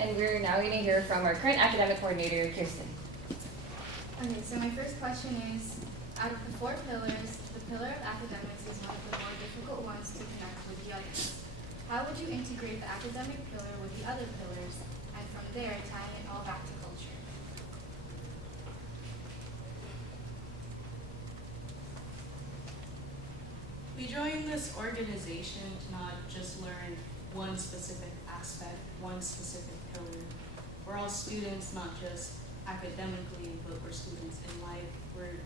And we're now going to hear from our current academic coordinator, Kirsten. Okay, so my first question is, out of the 4 pillars, the pillar of academics is one of the more difficult ones to connect with the others. How would you integrate the academic pillar with the other pillars, and from there tying it all back to culture? We joined this organization to not just learn one specific aspect, one specific pillar. We're all students, not just academically, but we're students in life. We're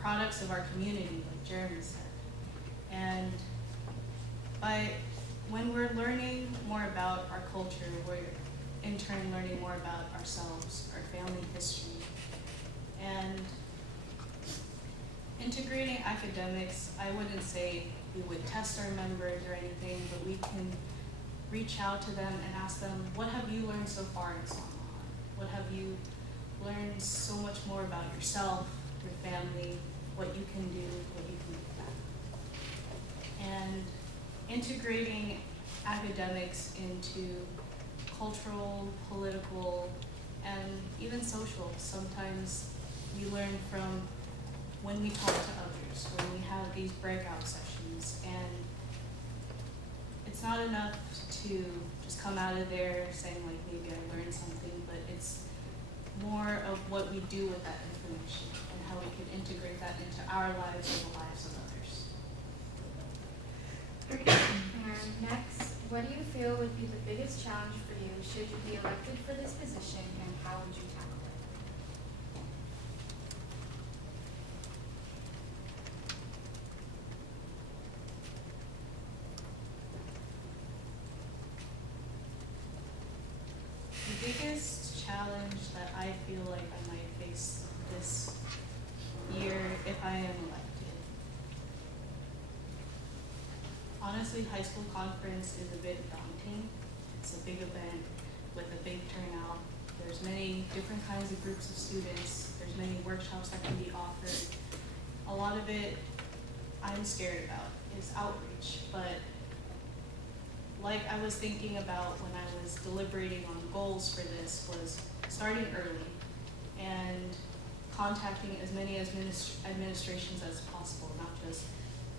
products of our community, like Jeremy said. And when we're learning more about our culture, we're in turn learning more about ourselves, our family history. And integrating academics, I wouldn't say we would test our members or anything, but we can reach out to them and ask them, what have you learned so far in Samahan? What have you learned so much more about yourself, your family, what you can do, what you can give back? And integrating academics into cultural, political, and even social. Sometimes we learn from when we talk to others, when we have these breakout sessions, and it's not enough to just come out of there saying like maybe I learned something, but it's more of what we do with that information and how we can integrate that into our lives and the lives of others. And next, what do you feel would be the biggest challenge for you should you be elected for this position, and how would you tackle it? The biggest challenge that I feel like I might face this year if I am elected. Honestly, high school conference is a bit daunting. It's a big event with a big turnout. There's many different kinds of groups of students. There's many workshops that can be offered. A lot of it I'm scared about is outreach, but like I was thinking about when I was deliberating on goals for this was starting early and contacting as many administrations as possible, not just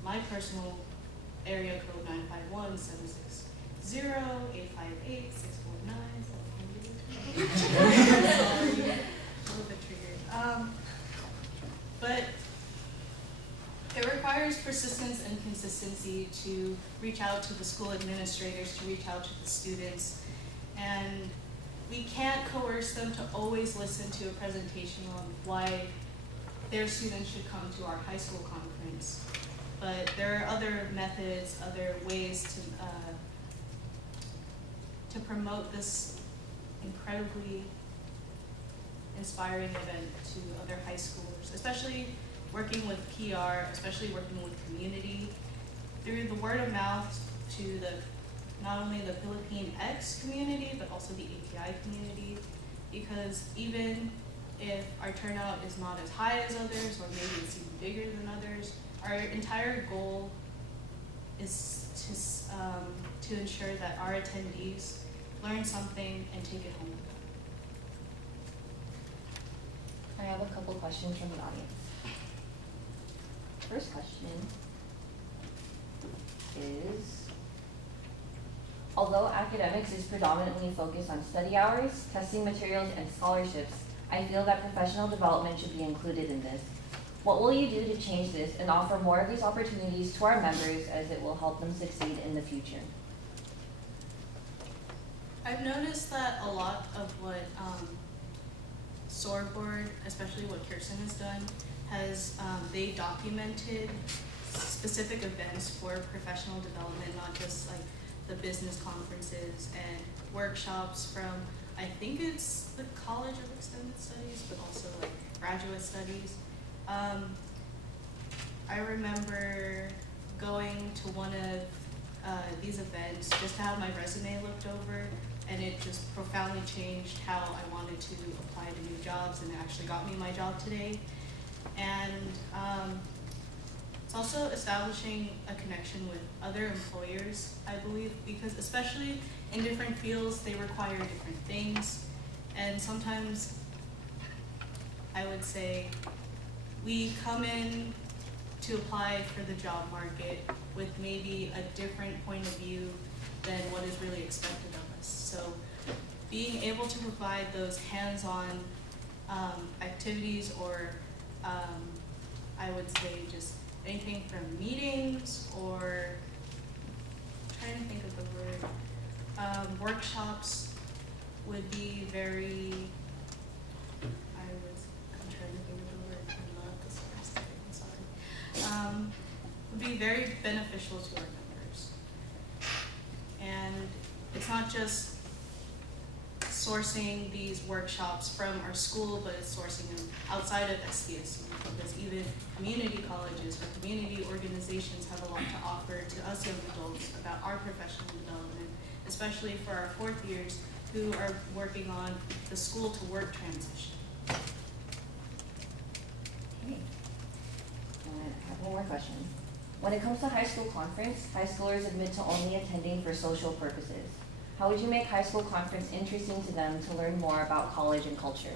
my personal area code 951-760-858-649. Sorry, a little bit triggered. But it requires persistence and consistency to reach out to the school administrators, to reach out to the students, and we can't coerce them to always listen to a presentation on why their students should come to our high school conference. But there are other methods, other ways to promote this incredibly inspiring event to other high schoolers, especially working with PR, especially working with community, through the word of mouth to not only the Philippine X community, but also the ATI community, because even if our turnout is not as high as others, or maybe it's even bigger than others, our entire goal is to ensure that our attendees learn something and take it home with them. I have a couple questions from the audience. First question is, although academics is predominantly focused on study hours, testing materials, and scholarships, I feel that professional development should be included in this. What will you do to change this and offer more of these opportunities to our members, as it will help them succeed in the future? I've noticed that a lot of what SOAR Board, especially what Kirsten has done, has they documented specific events for professional development, not just like the business conferences and workshops from, I think it's the College of Extended Studies, but also like graduate studies. I remember going to one of these events just to have my resume looked over, and it just profoundly changed how I wanted to apply to new jobs, and it actually got me my job today. And it's also establishing a connection with other employers, I believe, because especially in different fields, they require different things. And sometimes I would say we come in to apply for the job market with maybe a different point of view than what is really expected of us. So being able to provide those hands-on activities, or I would say just anything from meetings, or I'm trying to think of the word, workshops would be very, I'm trying to think of the word, I love this first thing, I'm sorry. Would be very beneficial to our members. And it's not just sourcing these workshops from our school, but it's sourcing them outside of SDSU, because even community colleges or community organizations have a lot to offer to us young adults about our professional development, especially for our fourth years who are working on the school to work transition. Okay. I have one more question. When it comes to high school conference, high schoolers admit to only attending for social purposes. How would you make high school conference interesting to them to learn more about college and culture?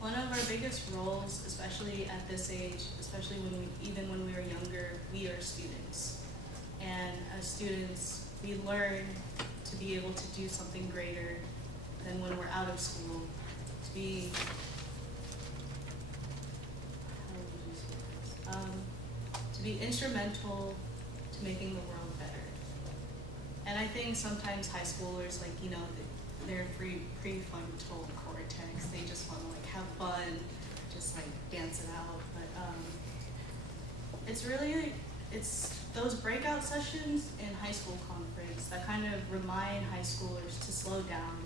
One of our biggest roles, especially at this age, especially even when we were younger, we are students. And as students, we learn to be able to do something greater than when we're out of school, to be, how would you say this? To be instrumental to making the world better. And I think sometimes high schoolers, like, you know, their prefrontal cortex, they just want to like have fun, just like dance it out. But it's those breakout sessions in high school conference that kind of remind high schoolers to slow down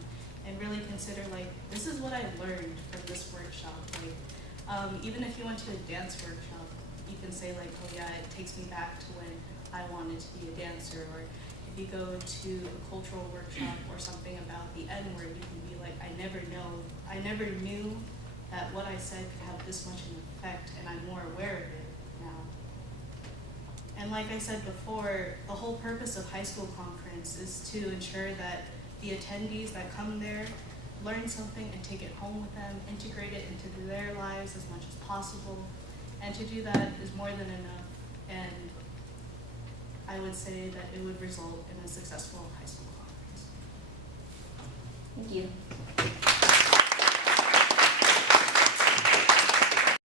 and really consider, like, this is what I learned from this workshop. Like, even if you went to a dance workshop, you can say like, oh yeah, it takes me back to when I wanted to be a dancer. Or if you go to a cultural workshop or something about the N-word, you can be like, I never knew that what I said could have this much of an effect, and I'm more aware of it now. And like I said before, the whole purpose of high school conference is to ensure that the attendees that come there learn something and take it home with them, integrate it into their lives as much as possible. And to do that is more than enough. And I would say that it would result in a successful high school conference. Thank you.